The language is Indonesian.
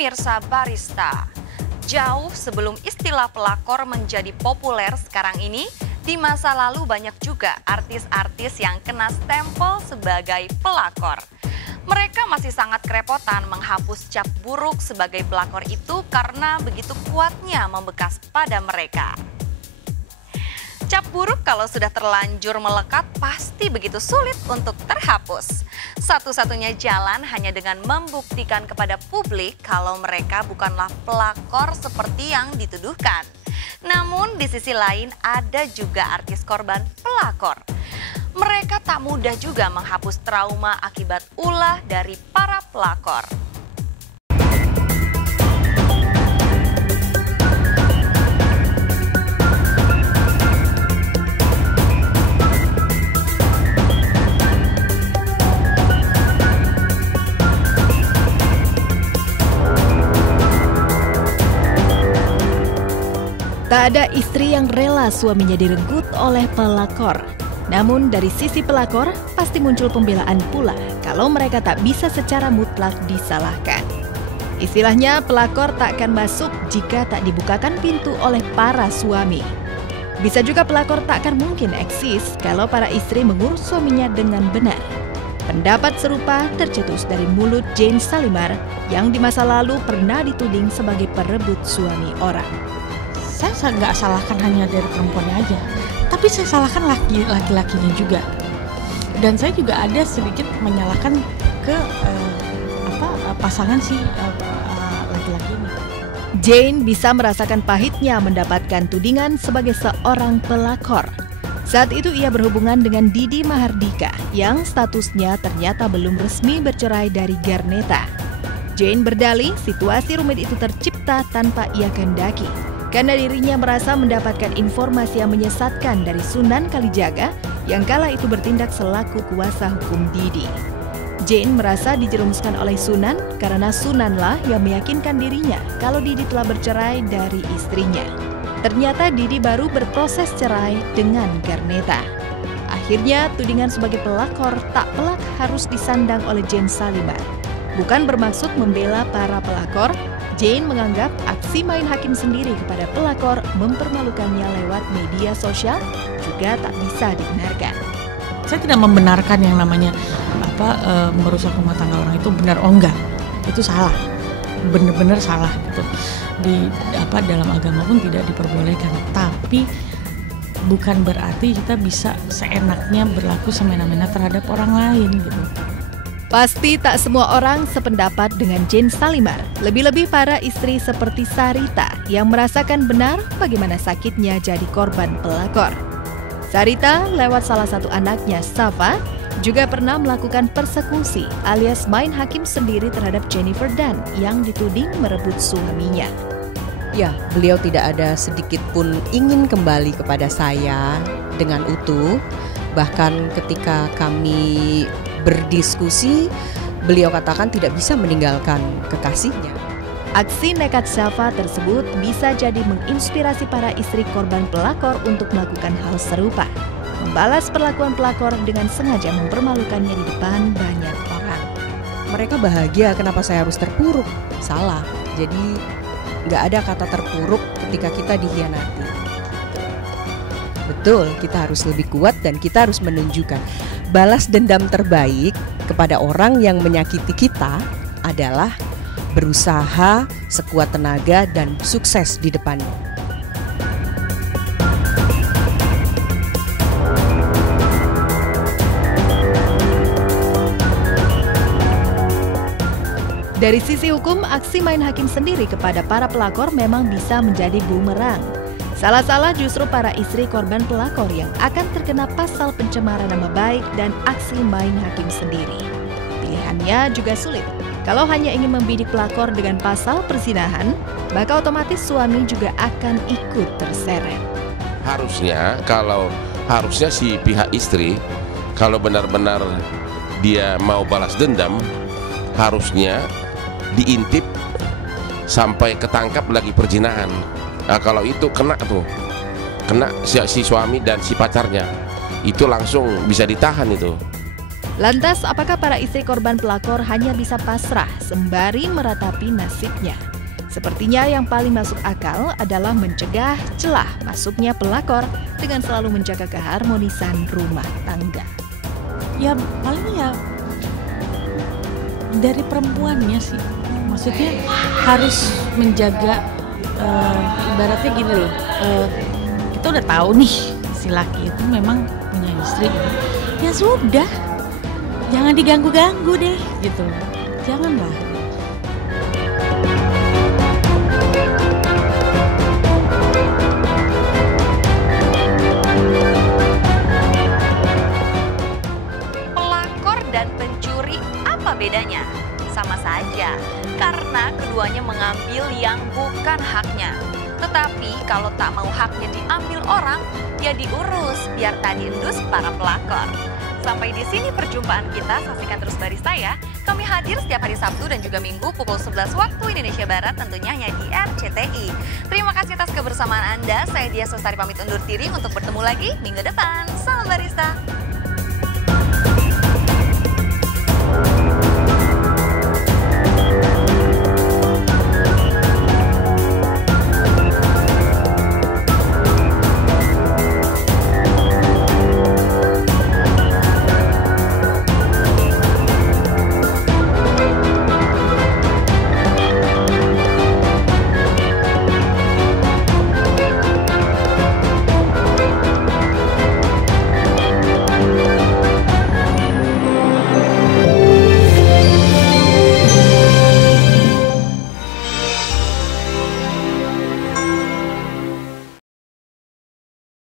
Pemirsa Barista, jauh sebelum istilah pelakor menjadi populer sekarang ini, di masa lalu banyak juga artis-artis yang kena stempel sebagai pelakor. Mereka masih sangat kerepotan menghapus cap buruk sebagai pelakor itu karena begitu kuatnya membekas pada mereka. Cap buruk kalau sudah terlanjur melekat pasti begitu sulit untuk terhapus. Satu-satunya jalan hanya dengan membuktikan kepada publik kalau mereka bukanlah pelakor seperti yang dituduhkan. Namun di sisi lain ada juga artis korban pelakor. Mereka tak mudah juga menghapus trauma akibat ulah dari para pelakor. Tak ada istri yang rela suaminya direnggut oleh pelakor. Namun dari sisi pelakor, pasti muncul pembelaan pula kalau mereka tak bisa secara mutlak disalahkan. Istilahnya, pelakor tak akan masuk jika tak dibukakan pintu oleh para suami. Bisa juga pelakor tak akan mungkin eksis kalau para istri mengurus suaminya dengan benar. Pendapat serupa tercetus dari mulut Jane Salimar yang di masa lalu pernah dituding sebagai perebut suami orang. Saya nggak salahkan hanya dari perempuannya aja, tapi saya salahkan laki-lakinya juga. Dan saya juga ada sedikit menyalahkan ke pasangan si laki-laki ini. Jane bisa merasakan pahitnya mendapatkan tudingan sebagai seorang pelakor. Saat itu ia berhubungan dengan Didi Mahardika yang statusnya ternyata belum resmi bercerai dari Garneta. Jane berdalih situasi rumit itu tercipta tanpa ia kehendaki, karena dirinya merasa mendapatkan informasi yang menyesatkan dari Sunan Kalijaga yang kala itu bertindak selaku kuasa hukum Didi. Jane merasa dijerumuskan oleh Sunan karena Sunanlah yang meyakinkan dirinya kalau Didi telah bercerai dari istrinya. Ternyata Didi baru berproses cerai dengan Garneta. Akhirnya tudingan sebagai pelakor tak pelak harus disandang oleh Jane Salimar. Bukan bermaksud membela para pelakor, Jane menganggap aksi main hakim sendiri kepada pelakor mempermalukannya lewat media sosial juga tak bisa dibenarkan. Saya tidak membenarkan yang namanya merusak rumah tangga orang itu benar, oh enggak, itu salah, benar-benar salah gitu. Dalam agama pun tidak diperbolehkan, tapi bukan berarti kita bisa seenaknya berlaku semena-mena terhadap orang lain gitu. Pasti tak semua orang sependapat dengan Jane Salimar, lebih-lebih para istri seperti Sarita yang merasakan benar bagaimana sakitnya jadi korban pelakor. Sarita lewat salah satu anaknya, Safa, juga pernah melakukan persekusi alias main hakim sendiri terhadap Jennifer Dunn yang dituding merebut suaminya. Ya, beliau tidak ada sedikit pun ingin kembali kepada saya dengan utuh. Bahkan ketika kami berdiskusi, beliau katakan tidak bisa meninggalkan kekasihnya. Aksi nekat Safa tersebut bisa jadi menginspirasi para istri korban pelakor untuk melakukan hal serupa. Membalas perlakuan pelakor dengan sengaja mempermalukannya di depan banyak orang. Mereka bahagia, kenapa saya harus terpuruk? Salah. Jadi nggak ada kata terpuruk ketika kita dikhianati. Betul, kita harus lebih kuat dan kita harus menunjukkan balas dendam terbaik kepada orang yang menyakiti kita adalah berusaha sekuat tenaga dan sukses di depannya. Dari sisi hukum, aksi main hakim sendiri kepada para pelakor memang bisa menjadi bumerang. Salah-salah justru para istri korban pelakor yang akan terkena pasal pencemaran nama baik dan aksi main hakim sendiri. Pilihannya juga sulit. Kalau hanya ingin membidik pelakor dengan pasal perzinahan, maka otomatis suami juga akan ikut terseret. Harusnya si pihak istri, kalau benar-benar dia mau balas dendam, harusnya diintip sampai ketangkap lagi perzinahan. Nah, kalau itu kena si suami dan si pacarnya, itu langsung bisa ditahan itu. Lantas, apakah para istri korban pelakor hanya bisa pasrah sembari meratapi nasibnya? Sepertinya yang paling masuk akal adalah mencegah celah masuknya pelakor dengan selalu menjaga keharmonisan rumah tangga. Ya paling ya dari perempuannya sih, maksudnya harus menjaga, ibaratnya gini loh, kita udah tahu nih si laki itu memang punya istri, ya sudah, jangan diganggu-ganggu deh gitu, janganlah. Bedanya sama saja, karena keduanya mengambil yang bukan haknya. Tetapi kalau tak mau haknya diambil orang, ya diurus biar tak diendus para pelakor. Sampai di sini perjumpaan kita, saksikan terus Barista ya. Kami hadir setiap hari Sabtu dan juga Minggu pukul 11 waktu Indonesia Barat, tentunya hanya di RCTI. Terima kasih atas kebersamaan Anda. Saya Dia Sestari pamit undur diri untuk bertemu lagi minggu depan. Salam Barista.